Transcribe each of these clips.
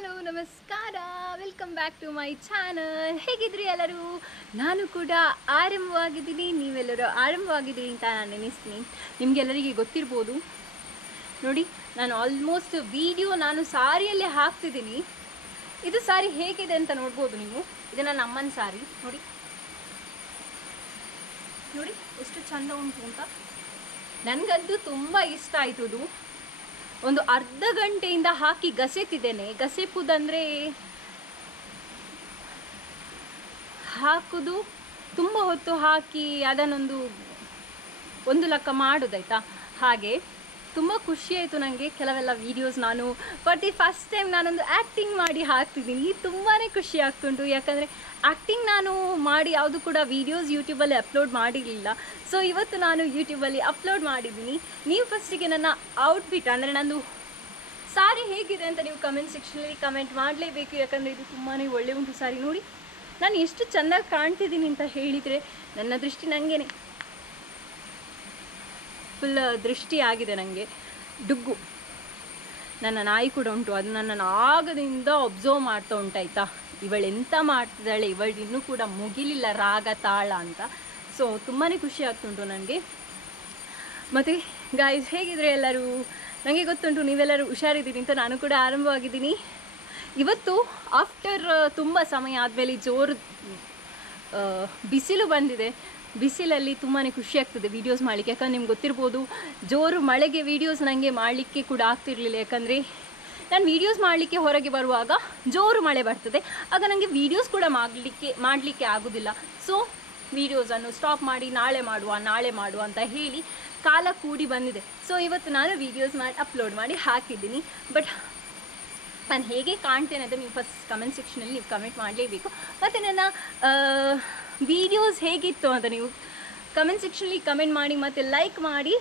Hello ನಮಸ್ಕಾರ, welcome back to my channel. ಹೇಗಿದ್ರಿ ಎಲ್ಲರೂ? ನಾನು ಕೂಡ ಆರಂಭವಾಗಿದ್ದೀನಿ, ನೀವೆಲ್ಲರೂ ಆರಂಭವಾಗಿದ್ದೀರಿ ಅಂತ ನಾನು ನೆನೆಸ್ತೀನಿ. ನಿಮಗೆಲ್ಲರಿಗೆ ಗೊತ್ತಿರ್ಬೋದು ನೋಡಿ, ನಾನು ಆಲ್ಮೋಸ್ಟ್ ವಿಡಿಯೋ ನಾನು ಸಾರಿಯಲ್ಲೇ ಹಾಕ್ತಿದ್ದೀನಿ. ಇದು ಸಾರಿ ಹೇಗಿದೆ ಅಂತ ನೋಡ್ಬೋದು ನೀವು. ಇದು ನನ್ನ ಅಮ್ಮನ ಸಾರಿ ನೋಡಿ ನೋಡಿ ಎಷ್ಟು ಚಂದ ಉಂಟು ಅಂತ. ನನಗಂತೂ ತುಂಬ ಇಷ್ಟ ಆಯಿತು. ಇದು ಒಂದು ಅರ್ಧ ಗಂಟೆಯಿಂದ ಹಾಕಿ ಗಸೆತಿದ್ದೇನೆ. ಗಸೆಪುದಂದರೆ ಹಾಕುದು, ತುಂಬ ಹೊತ್ತು ಹಾಕಿ ಅದನ್ನೊಂದು ಒಂದು ಲೆಕ್ಕ ಮಾಡೋದಾಯ್ತಾ. ಹಾಗೆ ತುಂಬ ಖುಷಿಯಾಯಿತು ನನಗೆ. ಕೆಲವೆಲ್ಲ ವೀಡಿಯೋಸ್ ನಾನು ಫಾರ್ ದಿ ಫಸ್ಟ್ ಟೈಮ್ ನಾನೊಂದು ಆ್ಯಕ್ಟಿಂಗ್ ಮಾಡಿ ಹಾಕ್ತಿದ್ದೀನಿ. ತುಂಬಾ ಖುಷಿ ಆಗ್ತುಂಟು. ಯಾಕಂದರೆ ಆ್ಯಕ್ಟಿಂಗ್ ನಾನು ಮಾಡಿ ಯಾವುದು ಕೂಡ ವೀಡಿಯೋಸ್ ಯೂಟ್ಯೂಬಲ್ಲಿ ಅಪ್ಲೋಡ್ ಮಾಡಿರಲಿಲ್ಲ. ಸೊ ಇವತ್ತು ನಾನು ಯೂಟ್ಯೂಬಲ್ಲಿ ಅಪ್ಲೋಡ್ ಮಾಡಿದ್ದೀನಿ. ನೀವು ಫಸ್ಟಿಗೆ ನನ್ನ ಔಟ್ಫಿಟ್ ಅಂದರೆ ನಂದು ಸಾರಿ ಹೇಗಿದೆ ಅಂತ ನೀವು ಕಮೆಂಟ್ ಸೆಕ್ಷನಲ್ಲಿ ಕಮೆಂಟ್ ಮಾಡಲೇಬೇಕು. ಯಾಕಂದರೆ ಇದು ತುಂಬಾ ಒಳ್ಳೆ ಉಂಟು ಸಾರಿ. ನೋಡಿ ನಾನು ಎಷ್ಟು ಚೆಂದಾಗಿ ಕಾಣ್ತಿದ್ದೀನಿ ಅಂತ ಹೇಳಿದರೆ ನನ್ನ ದೃಷ್ಟಿ ನನಗೇನೆ ಫುಲ್ ದೃಷ್ಟಿ ಆಗಿದೆ. ನನಗೆ ಡುಗ್ಗು ನನ್ನ ನಾಯಿ ಕೂಡ ಉಂಟು. ಅದು ನನ್ನನ್ನು ಆಗದಿಂದ ಒಬ್ಸರ್ವ್ ಮಾಡ್ತಾ ಉಂಟಾಯ್ತಾ, ಇವಳೆಂತ ಮಾಡ್ತಿದ್ದಾಳೆ, ಇವಳು ಇನ್ನೂ ಕೂಡ ಮುಗಿಲಿಲ್ಲ ರಾಗ ತಾಳ ಅಂತ. ಸೊ ತುಂಬಾ ಖುಷಿ ಆಗ್ತುಂಟು ನನಗೆ. ಮತ್ತು ಗಾಯ್ಸ್ ಹೇಗಿದ್ರೆ ಎಲ್ಲರೂ? ನನಗೆ ಗೊತ್ತುಂಟು ನೀವೆಲ್ಲರೂ ಹುಷಾರಿದ್ದೀನಿ ಅಂತ. ನಾನು ಕೂಡ ಆರಂಭವಾಗಿದ್ದೀನಿ. ಇವತ್ತು ಆಫ್ಟರ್ ತುಂಬ ಸಮಯ ಆದಮೇಲೆ ಜೋರು ಬಿಸಿಲು ಬಂದಿದೆ. ಬಿಸಿಲಲ್ಲಿ ತುಂಬಾ ಖುಷಿ ಆಗ್ತದೆ ವೀಡಿಯೋಸ್ ಮಾಡಲಿಕ್ಕೆ. ಯಾಕಂದ್ರೆ ನಿಮ್ಗೆ ಗೊತ್ತಿರ್ಬೋದು, ಜೋರು ಮಳೆಗೆ ವೀಡಿಯೋಸ್ ನನಗೆ ಮಾಡಲಿಕ್ಕೆ ಕೂಡ ಆಗ್ತಿರಲಿಲ್ಲ. ಯಾಕಂದರೆ ನಾನು ವೀಡಿಯೋಸ್ ಮಾಡಲಿಕ್ಕೆ ಹೊರಗೆ ಬರುವಾಗ ಜೋರು ಮಳೆ ಬರ್ತದೆ. ಆಗ ನನಗೆ ವೀಡಿಯೋಸ್ ಕೂಡ ಮಾಡಲಿಕ್ಕೆ ಆಗೋದಿಲ್ಲ. ಸೊ ವೀಡಿಯೋಸನ್ನು ಸ್ಟಾಪ್ ಮಾಡಿ ನಾಳೆ ಮಾಡುವ ಅಂತ ಹೇಳಿ ಕಾಲ ಕೂಡಿ ಬಂದಿದೆ. ಸೊ ಇವತ್ತು ನಾನು ವೀಡಿಯೋಸ್ ಮಾಡಿ ಅಪ್ಲೋಡ್ ಮಾಡಿ ಹಾಕಿದ್ದೀನಿ. ಬಟ್ ನಾನು ಹೇಗೆ ಕಾಣ್ತೇನೆ ಅಂತ ನೀವು ಫಸ್ಟ್ ಕಮೆಂಟ್ ಸೆಕ್ಷನಲ್ಲಿ ನೀವು ಕಮೆಂಟ್ ಮಾಡಲೇಬೇಕು. ಮತ್ತು ನನ್ನ ವೀಡಿಯೋಸ್ ಹೇಗಿತ್ತು ಅಂತ ನೀವು ಕಮೆಂಟ್ ಸೆಕ್ಷನಲ್ಲಿ ಕಮೆಂಟ್ ಮಾಡಿ ಮತ್ತು ಲೈಕ್ ಮಾಡಿ.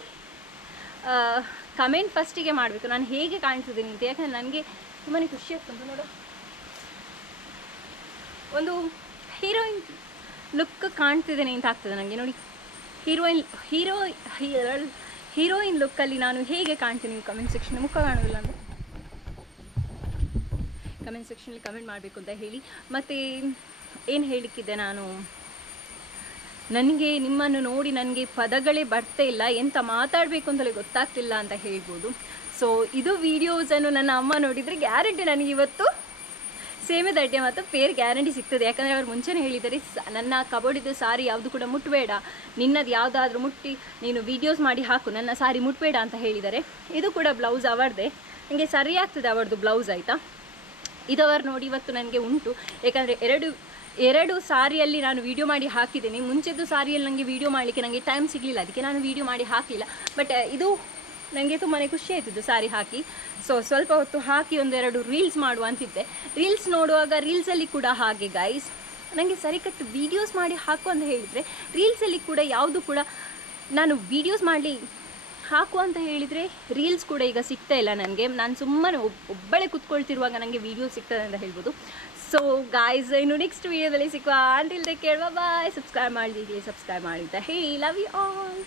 ಕಮೆಂಟ್ ಫಸ್ಟಿಗೆ ಮಾಡಬೇಕು ನಾನು ಹೇಗೆ ಕಾಣ್ತಿದ್ದೀನಿ ಅಂತ. ಯಾಕಂದರೆ ನನಗೆ ತುಂಬಾ ಖುಷಿ ಆಗ್ತುಂಟು. ನೋಡು, ಒಂದು ಹೀರೋಯಿನ್ ಲುಕ್ ಕಾಣ್ತಿದ್ದೇನೆ ಅಂತ ಆಗ್ತದೆ ನನಗೆ. ನೋಡಿ, ಹೀರೋಯಿನ್ ಲುಕ್ಕಲ್ಲಿ ನಾನು ಹೇಗೆ ಕಾಣ್ತೀನಿ ನೀವು ಕಮೆಂಟ್ ಸೆಕ್ಷನ್. ಮುಖ ಕಾಣೋದಿಲ್ಲ ಅಂದರೆ ಕಮೆಂಟ್ ಸೆಕ್ಷನಲ್ಲಿ ಕಮೆಂಟ್ ಮಾಡಬೇಕು ಅಂತ ಹೇಳಿ. ಮತ್ತು ಏನು ಹೇಳಲಿಕ್ಕಿದೆ, ನನಗೆ ನಿಮ್ಮನ್ನು ನೋಡಿ ನನಗೆ ಪದಗಳೇ ಬರ್ತಾ ಇಲ್ಲ, ಎಂತ ಮಾತಾಡಬೇಕು ಅಂತಲೇ ಗೊತ್ತಾಗ್ತಿಲ್ಲ ಅಂತ ಹೇಳ್ಬೋದು. ಸೊ ಇದು ವೀಡಿಯೋಸನ್ನು ನನ್ನ ಅಮ್ಮ ನೋಡಿದರೆ ಗ್ಯಾರಂಟಿ ನನಗೆ ಇವತ್ತು ಸೇಮೆ ದಡ್ಡೆ ಮತ್ತು ಪೇರ್ ಗ್ಯಾರಂಟಿ ಸಿಗ್ತದೆ. ಯಾಕಂದರೆ ಅವ್ರು ಮುಂಚೆನೇ ಹೇಳಿದ್ದಾರೆ, ನನ್ನ ಕಬೋರ್ಡಿದ್ದು ಸಾರಿ ಯಾವುದು ಕೂಡ ಮುಟ್ಟಬೇಡ, ನಿನ್ನದು ಯಾವುದಾದ್ರೂ ಮುಟ್ಟಿ ನೀನು ವೀಡಿಯೋಸ್ ಮಾಡಿ ಹಾಕು, ನನ್ನ ಸಾರಿ ಮುಟ್ಟಬೇಡ ಅಂತ ಹೇಳಿದ್ದಾರೆ. ಇದು ಕೂಡ ಬ್ಲೌಸ್ ಅವರದೇ, ನನಗೆ ಸರಿ ಆಗ್ತದೆ ಅವರದ್ದು ಬ್ಲೌಸ್ ಆಯಿತಾ. ಇದವರು ನೋಡಿ ಇವತ್ತು ನನಗೆ ಉಂಟು. ಯಾಕಂದರೆ ಎರಡು ಸಾರಿಯಲ್ಲಿ ನಾನು ವೀಡಿಯೋ ಮಾಡಿ ಹಾಕಿದ್ದೇನೆ. ಮುಂಚೆದ್ದು ಸಾರಿಯಲ್ಲಿ ನನಗೆ ವೀಡಿಯೋ ಮಾಡಲಿಕ್ಕೆ ನನಗೆ ಟೈಮ್ ಸಿಗಲಿಲ್ಲ, ಅದಕ್ಕೆ ನಾನು ವೀಡಿಯೋ ಮಾಡಿ ಹಾಕಲಿಲ್ಲ. ಬಟ್ ಇದು ನನಗೆ ತುಂಬಾ ಖುಷಿ ಆಯ್ತಿದ್ದು ಸಾರಿ ಹಾಕಿ. ಸೊ ಸ್ವಲ್ಪ ಹೊತ್ತು ಹಾಕಿ ಒಂದೆರಡು ರೀಲ್ಸ್ ಮಾಡುವ ಅಂತಿದ್ದೆ. ರೀಲ್ಸ್ ನೋಡುವಾಗ ರೀಲ್ಸಲ್ಲಿ ಕೂಡ ಹಾಗೆ ಗೈಸ್, ನನಗೆ ಸರಿ ಕಟ್ಟು ವೀಡಿಯೋಸ್ ಮಾಡಿ ಹಾಕು ಅಂತ ಹೇಳಿದರೆ ರೀಲ್ಸಲ್ಲಿ ಕೂಡ ಯಾವುದು ಕೂಡ ನಾನು ವೀಡಿಯೋಸ್ ಮಾಡಲಿ ಹಾಕು ಅಂತ ಹೇಳಿದರೆ ರೀಲ್ಸ್ ಕೂಡ ಈಗ ಸಿಗ್ತಾ ಇಲ್ಲ ನನಗೆ. ನಾನು ಸುಮ್ಮನೆ ಒಬ್ಬಳೇ ಕೂತ್ಕೊಳ್ತಿರುವಾಗ ನನಗೆ ವೀಡಿಯೋ ಸಿಗ್ತದೆ ಅಂತ ಹೇಳ್ಬೋದು. ಸೊ ಗಾಯ್ಸ್, ಇನ್ನು ನೆಕ್ಸ್ಟ್ ವೀಡಿಯೋದಲ್ಲಿ ಸಿಕ್ಕುವ. ಅಂಟಿಲ್ ಟೇಕ್ ಕೇರ್, ಬಾಯ್. ಸಬ್ಸ್ಕ್ರೈಬ್ ಮಾಡಿದ್ದೀವಿ, ಸಬ್ಸ್ಕ್ರೈಬ್ ಮಾಡಿ ಅಂತ ಹೇಳಿ ಲವ್ ಯು ಆಲ್.